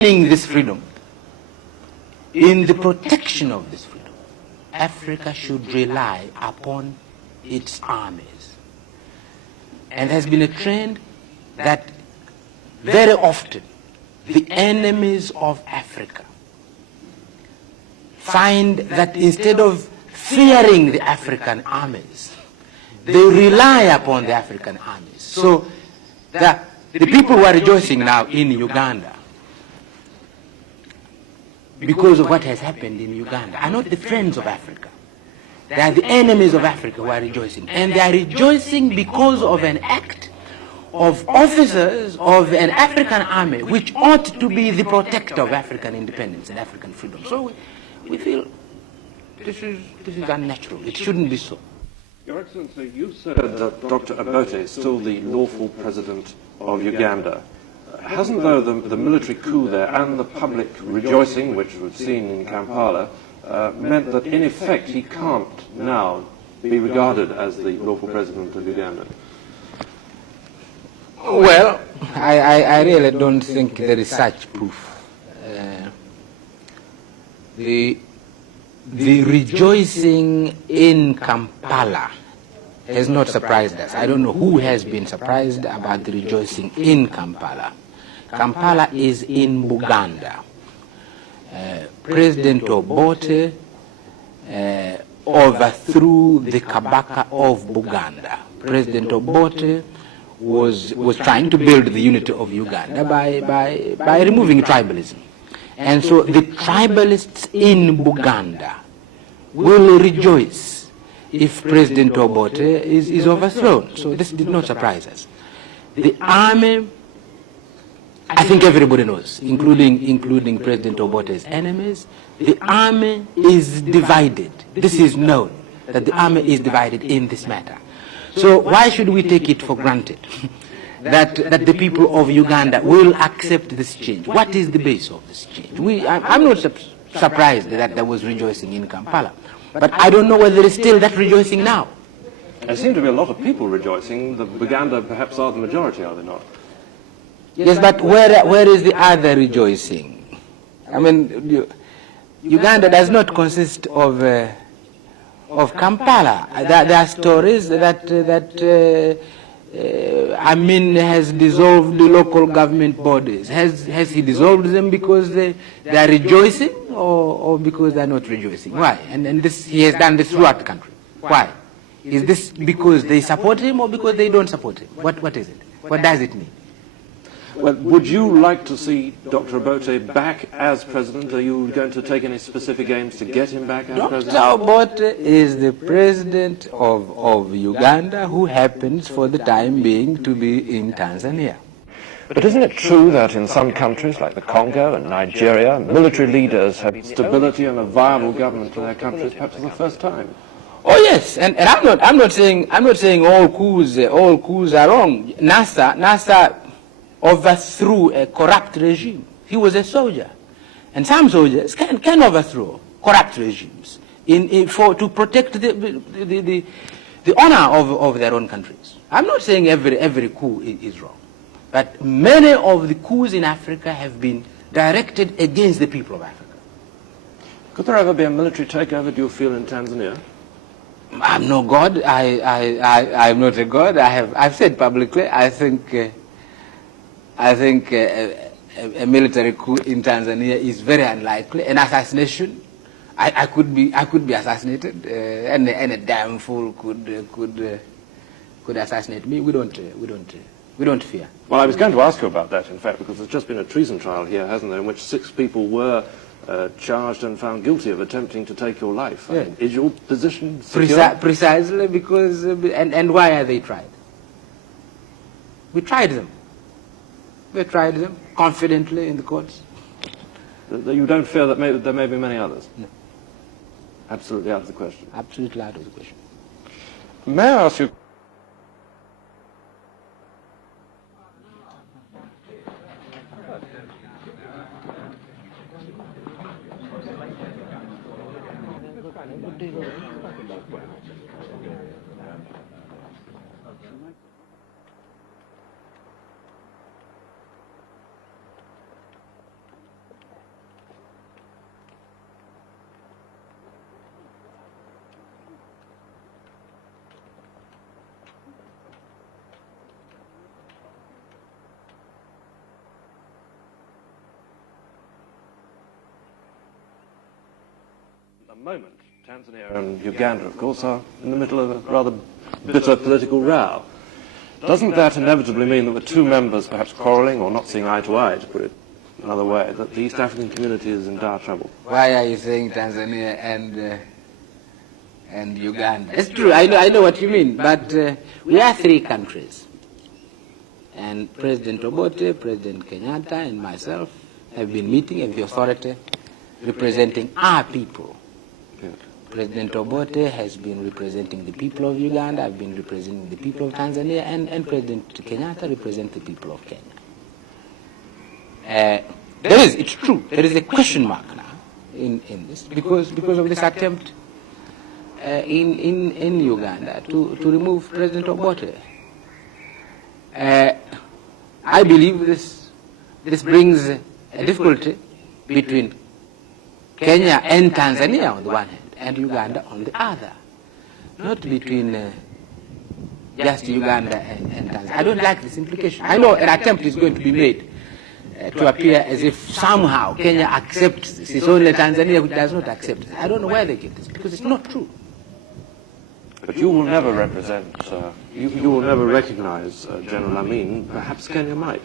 this freedom, in the protection of this freedom, Africa should rely upon its armies. And there has been a trend that very often the enemies of Africa find that instead of fearing the African armies, they rely upon the African armies. So the people who are rejoicing now in Uganda because of what has happened in Uganda are not the friends of Africa. They are the enemies of Africa who are rejoicing. And they are rejoicing because of an act of officers of an African army which ought to be the protector of African independence and African freedom. So we feel this is unnatural. It shouldn't be so. Your Excellency, you said that Dr. Obote is still the lawful president of Uganda. Hasn't, though, the military coup there and the public rejoicing, which we've seen in Kampala, meant that, in effect, he can't now be regarded as the lawful president of Uganda? Well, I really don't think there is such proof. The rejoicing in Kampala has not surprised us. I don't know who has been surprised about the rejoicing in Kampala. Kampala is in Buganda. President Obote overthrew the Kabaka of Buganda. President Obote was trying to build the unity of Uganda by removing tribalism. And so the tribalists in Buganda will rejoice if President Obote is overthrown. So this did not surprise us. The army, I think everybody knows, including President Obote's enemies, the army is divided. This is known, that the army is divided in this matter. So why should we take it for granted that the people of Uganda will accept this change? What is the base of this change? I'm not surprised that there was rejoicing in Kampala, but I don't know whether there is still that rejoicing now. There seem to be a lot of people rejoicing. The Buganda perhaps are the majority, are they not? Yes, but where is the other rejoicing? I mean, Uganda does not consist of Kampala. There are stories that Amin has dissolved the local government bodies. Has he dissolved them because they are rejoicing, or because they are not rejoicing? Why? And he has done this throughout the country. Why? Is this because they support him or because they don't support him? What is it? What does it mean? Well, would you like to see Dr. Obote back as president? Are you going to take any specific aims to get him back as president? Dr. Obote is the president of Uganda, who happens for the time being to be in Tanzania. But isn't it true that in some countries like the Congo and Nigeria, military leaders have stability and a viable government for their countries perhaps for the first time? Oh yes, and I'm not saying all coups are wrong. Nasser overthrew a corrupt regime. He was a soldier, and some soldiers can overthrow corrupt regimes to protect the honor of their own countries. I'm not saying every coup is wrong, but many of the coups in Africa have been directed against the people of Africa. Could there ever be a military takeover, do you feel, in Tanzania? I'm no god. I'm not a god. I've said publicly, I think a military coup in Tanzania is very unlikely. An assassination, I could be assassinated, and a damn fool could assassinate me. We don't fear. Well, I was going to ask you about that, in fact, because there's just been a treason trial here, hasn't there, in which 6 people were charged and found guilty of attempting to take your life. Yeah. Is your position secure? Precisely because, and why are they tried? We tried them. We tried them confidently in the courts. You don't fear that there may be many others? No. Absolutely out of the question. Absolutely out of the question. May I ask you... moment. Tanzania and Uganda, of course, are in the middle of a rather bitter political row. Doesn't that inevitably mean that the two members perhaps quarrelling or not seeing eye to eye, to put it another way, that the East African community is in dire trouble? Why are you saying Tanzania and Uganda? It's true, I know what you mean, but we are three countries. And President Obote, President Kenyatta, and myself have been meeting at the authority representing our people. Yes. President Obote has been representing the people of Uganda, I've been representing the people of Tanzania, and President Kenyatta represents the people of Kenya. It's true, there is a question mark now in this because of this attempt in Uganda to remove President Obote. I believe this brings a difficulty between Kenya and Tanzania on the one hand, and Uganda on the other, not between just Uganda and Tanzania. I don't like this implication. I know an attempt is going to be made to appear as if somehow Kenya accepts this. It's only Tanzania which does not accept this. I don't know where they get this, because it's not true. But you will never represent, you will never recognize General Amin. Perhaps Kenya might.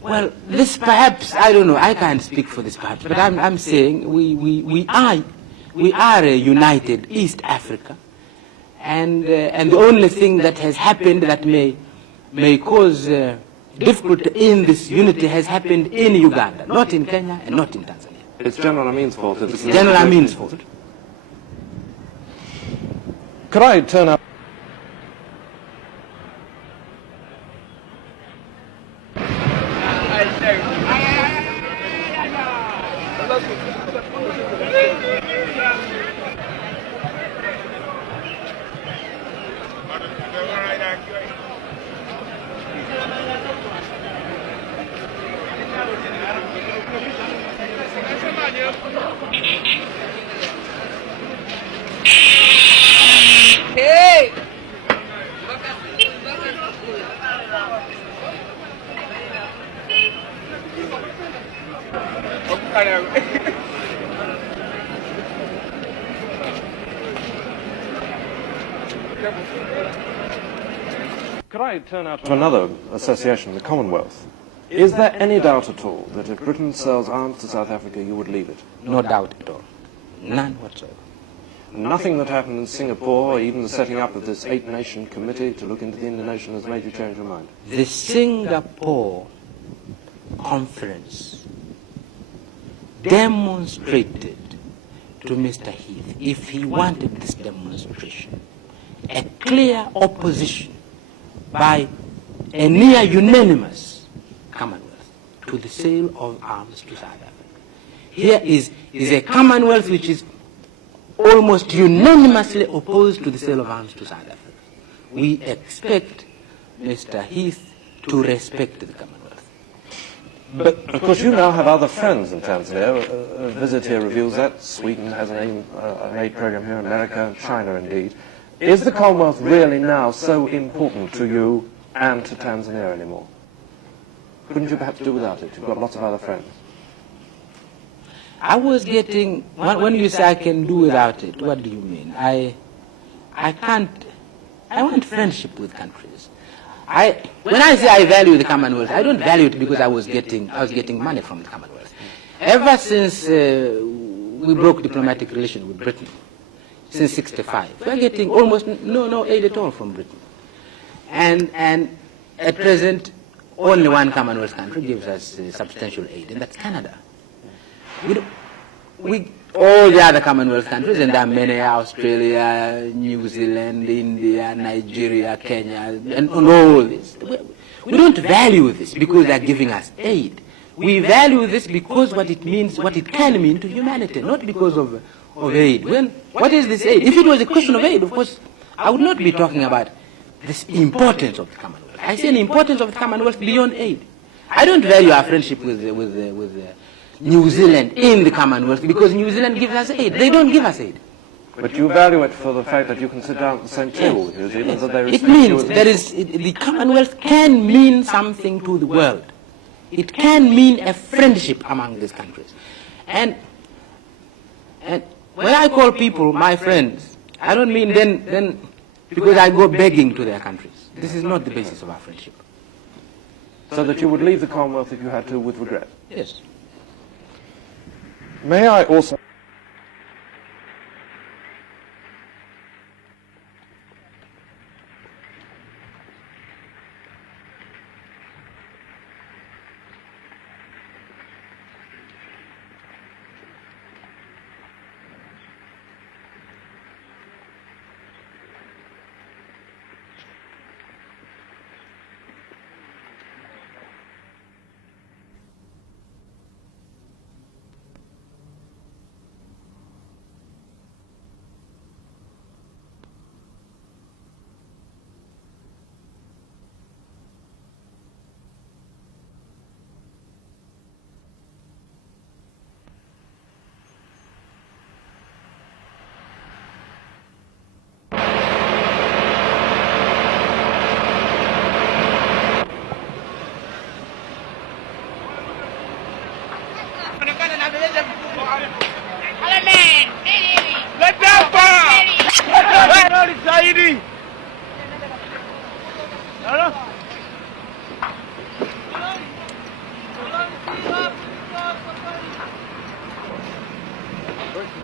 Well, this perhaps, I don't know, I can't speak for this perhaps, but I'm saying we are a united East Africa, and the only thing that has happened that may cause difficulty in this unity has happened in Uganda, not in Kenya and not in Tanzania. It's General Amin's fault. It's General Amin's fault. Could I turn up? Hey! Could I turn out to another association, the Commonwealth? Is there any doubt at all that if Britain sells arms to South Africa, you would leave it? No doubt at all. None whatsoever. Nothing that happened in Singapore, even the setting up of this 8-nation committee to look into the Indonesian, has made you change your mind? The Singapore conference demonstrated to Mr. Heath, if he wanted this demonstration, a clear opposition by a near unanimous Commonwealth to the sale of arms to South Africa. Here is a Commonwealth which is almost unanimously opposed to the sale of arms to South Africa. We expect Mr. Heath to respect the Commonwealth. But, of course, you now have other friends in Tanzania. A visit here reveals that. Sweden has an aid program here, America, China indeed. Is the Commonwealth really now so important to you and to Tanzania anymore? Couldn't you perhaps do without it? You've got lots of other friends. I was getting, when you say I can do without it, what do you mean? I can't, I want friendship with countries. When I say I value the Commonwealth, I don't value it because I was getting money from the Commonwealth. Ever since we broke diplomatic relations with Britain, since '65, we're getting almost no aid at all from Britain. And at present, only one Commonwealth country gives us substantial aid, and that's Canada. All the other Commonwealth countries, and there are many, Australia, New Zealand, India, Nigeria, Kenya, and all this. We don't value this because they're giving us aid. We value this because what it means, what it can mean to humanity, not because of aid. What is this aid? If it was a question of aid, of course, I would not be talking about this importance of the Commonwealth. I see an importance of the Commonwealth beyond aid. I don't value our friendship with New Zealand in the Commonwealth because New Zealand gives us aid. They don't give us aid. But you value it for the fact that you can sit down at the same table with New Zealand, that they respect you. It means the Commonwealth can mean something to the world. It can mean a friendship among these countries. And And when I call people my friends, I don't mean then because I go begging to their countries. This is not the basis of our friendship. So that you would leave the Commonwealth if you had to with regret? Yes. May I also...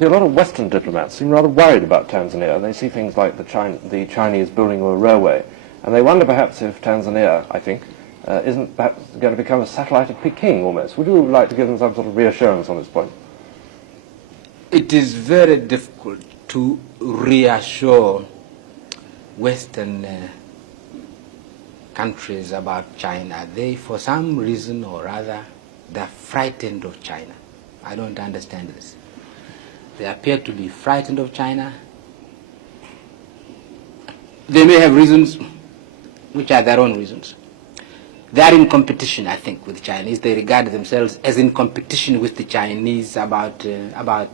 A lot of Western diplomats seem rather worried about Tanzania. They see things like the Chinese building a railway, and they wonder perhaps if Tanzania, I think, isn't perhaps going to become a satellite of Peking almost. Would you like to give them some sort of reassurance on this point? It is very difficult to reassure Western countries about China. They, for some reason or other, they're frightened of China. I don't understand this. They appear to be frightened of China. They may have reasons which are their own reasons. They are in competition, I think, with the Chinese. They regard themselves as in competition with the Chinese about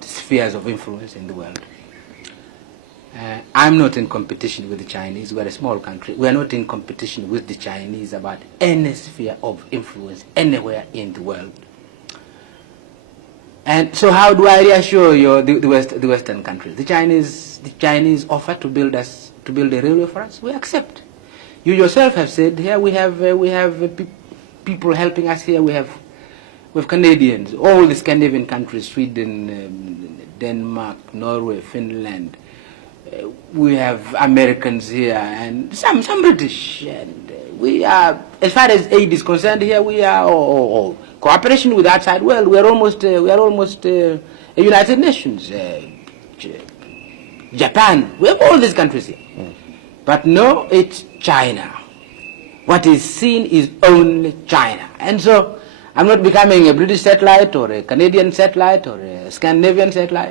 spheres of influence in the world. I'm not in competition with the Chinese. We're a small country. We're not in competition with the Chinese about any sphere of influence anywhere in the world. And so how do I reassure the Western countries? The Chinese offer to build a railway for us. We accept. You yourself have said here we have people helping us here. We have Canadians, all the Scandinavian countries, Sweden, Denmark, Norway, Finland. We have Americans here and some British. And we are, as far as aid is concerned, here we are. Cooperation with the outside world, we are almost a United Nations, Japan, we have all these countries here. But no, it's China. What is seen is only China. And so I'm not becoming a British satellite or a Canadian satellite or a Scandinavian satellite.